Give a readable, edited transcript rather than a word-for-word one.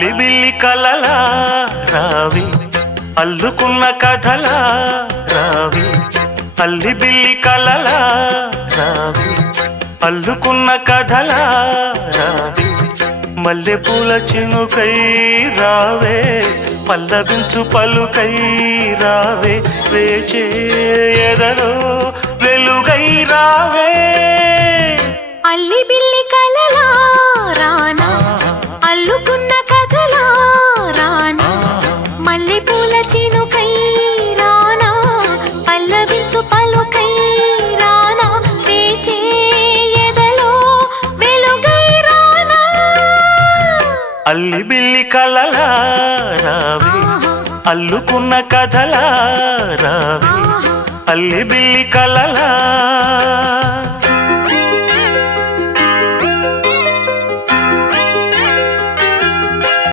బిల్లి కలలా రావి అల్లుకున్న కథలా రావి అల్లి బిల్లి కలలా రావి అల్లుకున్న కథలా రావి మల్లె పూల చినుకై రావే పల్లవించు పలుకై రావే వేచే ఎదలో వెలుగై రావే అల్లి బిల్లి కలలా రానా అల్లుకున్న కథలా రానా మల్లె పూల చినుకై రానా పల్లవించు పలుకై రానా వేచే ఎదలో వెలుగై రానా అల్లి బిల్లి కలలా రావి అల్లుకున్న కథలా రావి అల్లి బిల్లి కలలా